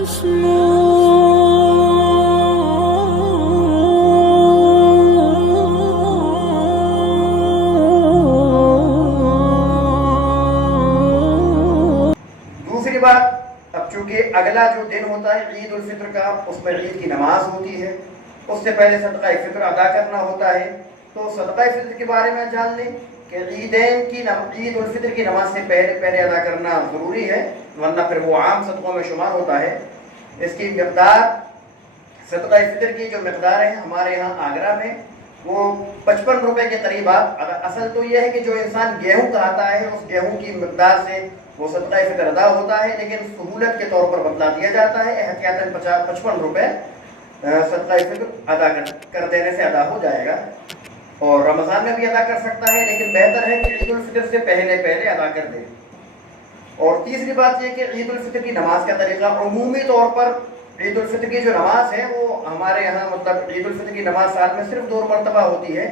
دوسری بات، اب چونکہ اگلا جو دن ہوتا ہے عید الفطر کا، اس میں عید کی نماز ہوتی ہے، اس سے پہلے صدقہ فطر ادا کرنا ہوتا ہے. تو صدقہ فطر کے بارے میں جان لیں کہ عید الفطر کی نماز سے پہلے ادا کرنا ضروری ہے، ورنہ پھر وہ عام صدقوں میں شمار ہوتا ہے. اس کی مقدار، صدقہ فطر کی جو مقدار ہے ہمارے یہاں آگرہ میں وہ 55 روپے کے قریب. اصل تو یہ ہے کہ جو انسان گیہوں کھاتا ہے اس گیہوں کی مقدار سے وہ صدقہ فطر ادا ہوتا ہے، لیکن سہولت کے طور پر بتلا دیا جاتا ہے احتیاطاً 55 روپے صدقہ فطر ادا کر دینے سے ادا ہو جائے گا. اور رمضان میں بھی ادا کر سکتا ہے، لیکن بہتر ہے کہ عید الفطر سے پہلے ادا کر دے. اور تیسری بات یہ کہ عید الفطر کی نماز کا طریقہ، عمومی طور پر عید الفطر کی جو نماز ہے وہ ہمارے یہاں مطلب عید الفطر کی نماز سال میں صرف 2 مرتبہ ہوتی ہے،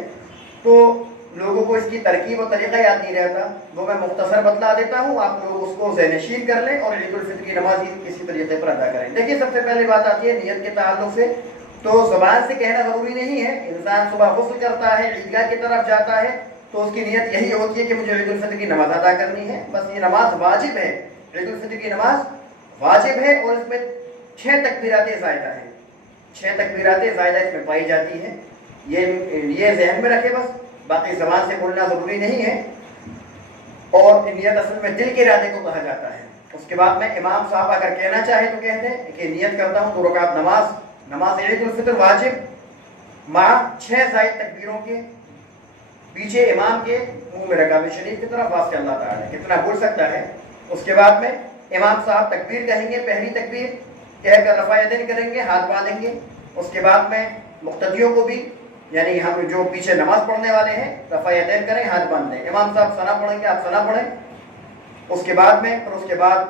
تو لوگوں کو اس کی ترکیب و طریقہ یاد نہیں رہتا. وہ میں مختصر بتلا دیتا ہوں، آپ لوگ اس کو ذہن نشین کر لیں اور عید الفطر کی نماز اسی طریقے پر ادا کریں. دیکھیے، سب سے پہلے بات آتی ہے نیت کے تعلق سے. تو زبان سے کہنا ضروری نہیں ہے. انسان صبح غسل کرتا ہے، عیدگاہ کی طرف جاتا ہے، تو اس کی نیت یہی ہوتی ہے کہ مجھے عید الفطر کی نماز ادا کرنی ہے. بس یہ نماز واجب ہے، عید الفطر کی نماز واجب ہے، اور اس میں 6 تکبیرات زائدہ ہیں. 6 تکبیرات زائدہ اس میں پائی جاتی ہیں. یہ ذہن میں رکھے بس، باقی زبان سے بولنا ضروری نہیں ہے. اور نیت اصل میں دل کے ارادے کو کہا جاتا ہے. اس کے بعد میں امام صاحب اگر کہنا چاہے تو کہتے ہیں کہ نیت کرتا ہوں 2 رکعت نماز عید الفطر واجب مع 6 زائد تکبیروں کے، پیچھے امام کے منہ میں رکعت شریف کی طرف واسطہ اللہ تعالیٰ کتنا بول سکتا ہے. اس کے بعد میں امام صاحب تکبیر کہیں گے، پہلی تکبیر کہہ کر رفع یدین کریں گے، ہاتھ باندھیں گے. اس کے بعد میں مقتدیوں کو بھی، یعنی ہم جو پیچھے نماز پڑھنے والے ہیں، رفع یدین کریں، ہاتھ باندھ دیں. امام صاحب ثنا پڑھیں گے، آپ ثنا پڑھیں. اس کے بعد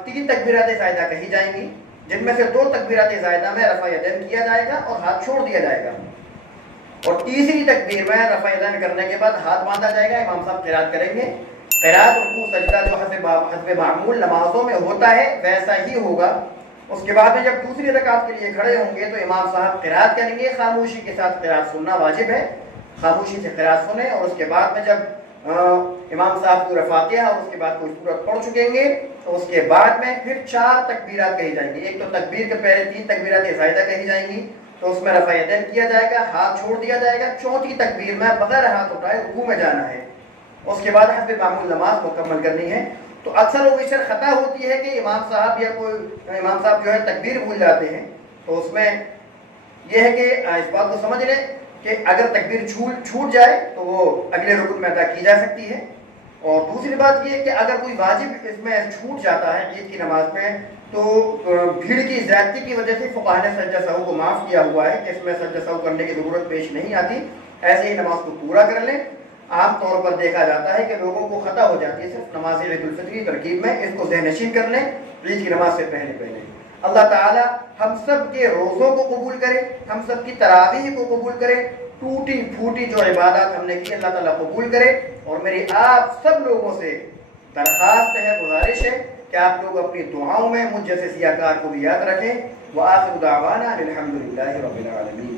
3 تکبیرات زائدہ کہی جائیں گی، جن میں سے 2 تکبیرات زائدہ میں رفع یدین کیا جائے گا اور ہاتھ چھوڑ دیا جائے گا. اور تیسری تکبیر میں رفع یدین کرنے کے بعد ہاتھ باندھا جائے گا. امام صاحب قرات کریں گے. قرات، رکوع، سجدہ جو حسب معمول نمازوں میں ہوتا ہے ویسا ہی ہوگا. اس کے بعد میں جب دوسری رکعت کے لیے کھڑے ہوں گے تو امام صاحب قرات کریں گے. خاموشی کے ساتھ قرات سننا واجب ہے، خاموشی سے قرات سنیں. اور اس کے بعد میں جب امام صاحب سورہ فاتحہ اور اس کے بعد کوئی سورت پڑھ چکیں گے تو اس کے بعد میں پھر 4 تکبیرات کہی جائیں گی. ایک تو تکبیر کے پہلے 3 تکبیرات زائدہ کہی جائیں گی، تو اس میں رفع یدین کیا جائے گا، ہاتھ چھوڑ دیا جائے گا. چوتھی تکبیر میں بغیر ہاتھ اٹھائے رکوع میں جانا ہے. اس کے بعد حسب معمول نماز مکمل کرنی ہے. تو اکثر و بیشتر خطا ہوتی ہے کہ امام صاحب جو ہے تکبیر بھول جاتے ہیں. تو اس میں یہ ہے کہ اس بات کو سمجھ لیں کہ اگر تکبیر چھوٹ جائے تو وہ اگلے رکن میں ادا کی جا سکتی ہے. اور دوسری بات یہ ہے کہ اگر کوئی واجب اس میں چھوٹ جاتا ہے عید کی نماز میں، تو بھیڑ کی زیادتی کی وجہ سے فقہاء نے سجدہ سہو کو معاف کیا ہوا ہے کہ اس میں سجدہ سہو کرنے کی ضرورت پیش نہیں آتی. ایسے ہی نماز کو پورا کر لیں. عام طور پر دیکھا جاتا ہے کہ لوگوں کو خطا ہو جاتی ہے صرف نماز عید الفطر کی ترکیب میں. اس کو ذہن نشین کر لیں عید کی نماز سے پہلے. اللہ تعالی ہم سب کے روزوں کو قبول کرے، ہم سب کی تراویح کو قبول کرے. ٹوٹی پھوٹی جو عبادات ہم نے کی اللہ تعالیٰ قبول کرے. اور میری آپ سب لوگوں سے درخواست ہے، گزارش ہے کہ آپ لوگ اپنی دعاؤں میں مجھ جیسے سیاہ کار کو بھی یاد رکھیں. وآخر دعوانا الحمدللہ رب العالمین.